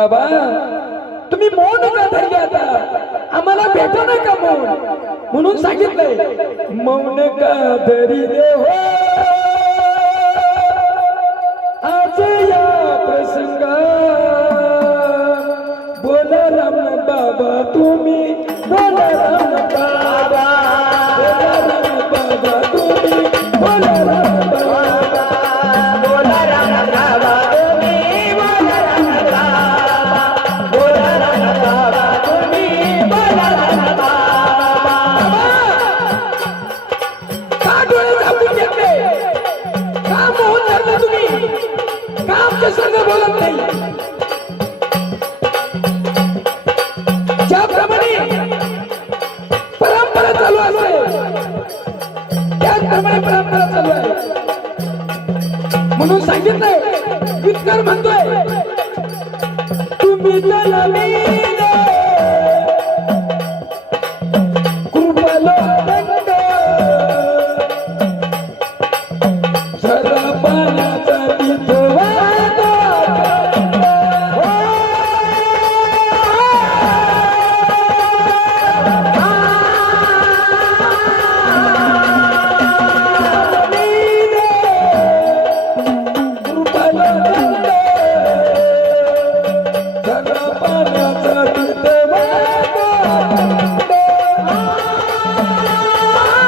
बाबा तुम्ही मौन का धरले आता? आम्हाला भेटा ना का मौन. म्हणून सांगितलंय मौन का धरी दे हो? आज या प्रसंगा बोला राम बाबा तुम्ही ज्याप्रमाणे परंपरा चालू असते त्याचप्रमाणे परंपरा चालू आहे. म्हणून सांगितलंय विठ्ठल म्हणतोय तुम्ही जलमीने कृपलो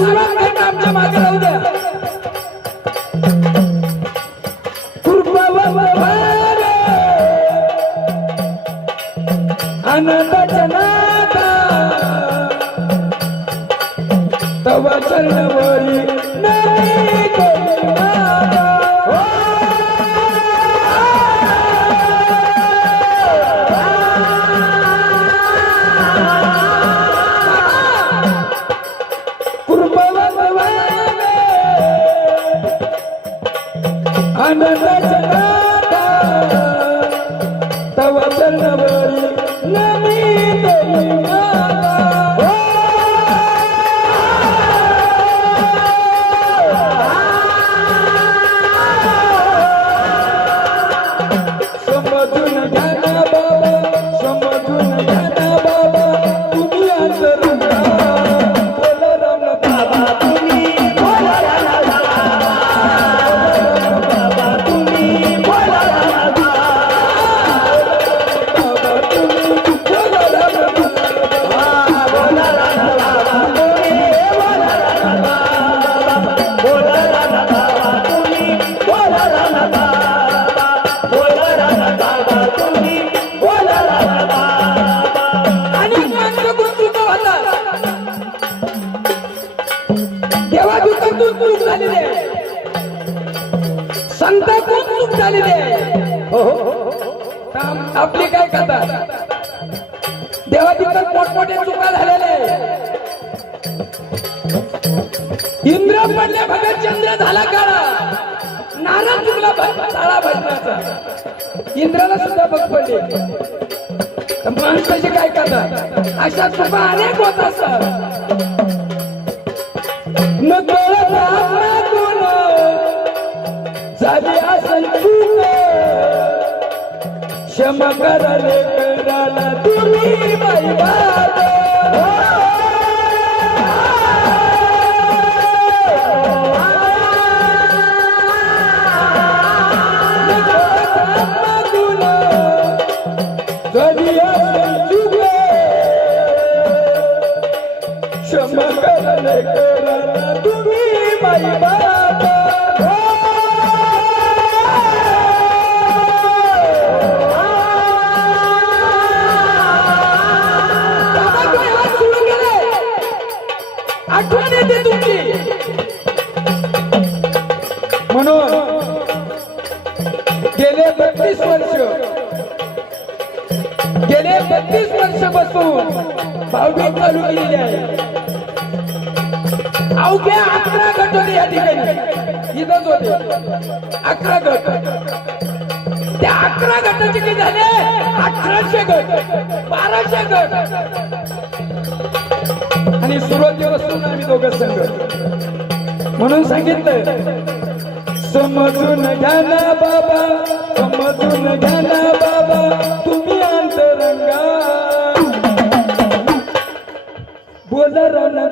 तुमचा आशीर्वाद आमच्या मागे राहू द्या आनंदाच्या नादा तवा चरणवरी नाही दुकातून चूक झालेली आहे. संतातून चूक झालेली आहे. हो, हो, हो, हो. आपली काय कथा देवाची तर मोठमोठ्या चुका झालेल्या इंद्र पडले भगत चंद्र झाला काळा. नारद चुकला भ- भजनाचा. इंद्राला सुद्धा भग पडले. माणसाची काय कथा अशा चुका अनेक होत असतात क्षमा कराले कराला तुम्ही बाई बाबा. क्षमा तुम्ही गेले बत्तीस वर्ष. गेले बत्तीस वर्ष बसून भावगीत चालू केलेली आहे. अवघ्या अकरा गट होते या ठिकाणी. इथंच होते. अकरा गट. त्या अकरा गटाचे किती झाले अठराशे गट बाराशे गट. आणि सुरुवातीपासून आम्ही दोघं संघ. म्हणून सांगितलं समजून घ्या ना बाबा समजून घ्या ना बाबा तुम्ही अंतरंगा. बोला राणा